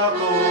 a.